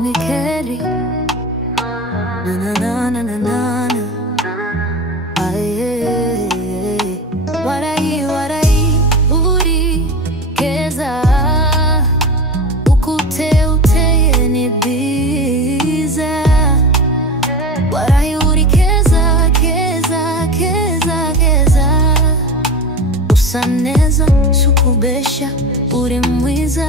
ongekeri na na na na na na na aye warai uri keza ukute uteye ni biza warai uri keza usa neza sukubesha uri mwiza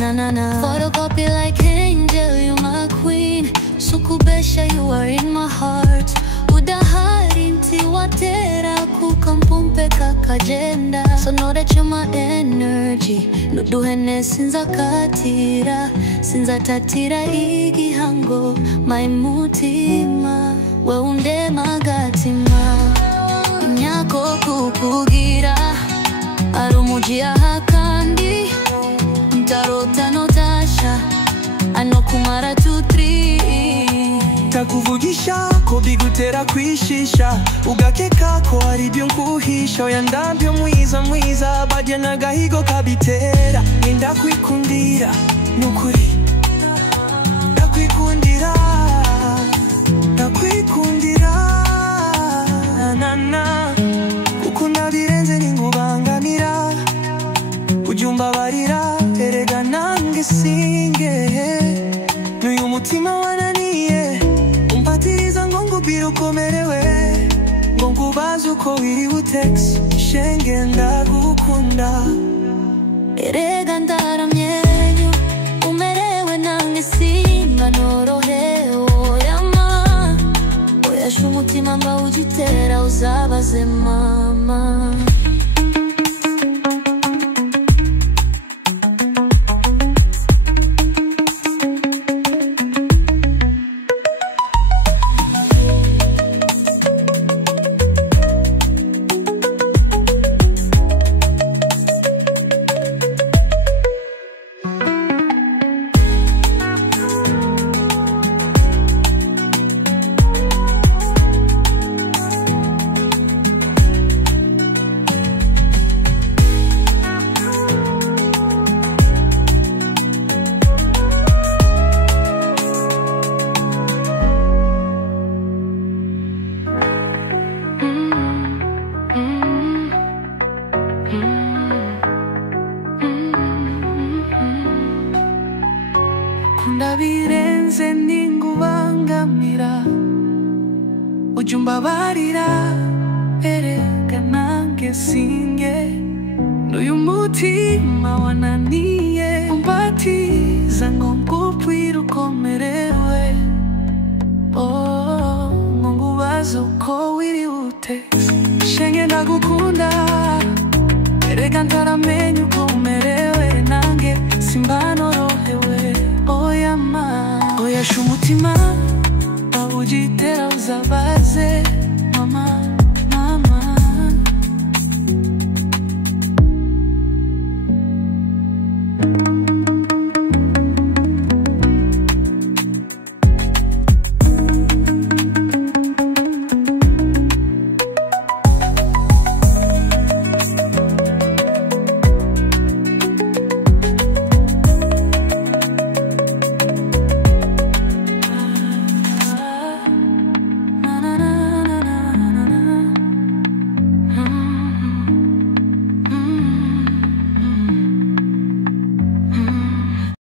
na photocopy like angel, you my queen. Sukubesha, you are in my heart. Udahari nti watera kukampumpe kakagenda. So know that you're my energy. Nuduhene sinza katira, sinza tatira igihango. My mutima, weunde magatima. Nyako kukugira, arumujia hakandi. Tarota notasha ano kumara 2-3 takuvugisha ko bigutera kwishisha ugakeka ko ari byo nkuhisha oya ndambyo mwiza bajya nagahigo kabitera ndakwikundira nukuri ndakwikundira na ukunda birenze ningubangamira ujumba barira erega nange singe n'uyu mutima wananiye umpatiriza ngo ngubwire ukomerewe ngo ngubaze uko wiri utex shenge ndagukunda erega ndaramyeyo umerewe nange simba norohewe yama oyasha umutima mba ugitera uzabaze mama ndabirenze ningubangamira ujumba barira erega nange singe n'uyu mutima wananiye umbatiza ngo ngubwire ukomerewe ngo ngubaze uko wiri ute shenge ndagukunda erega ntaramenya uko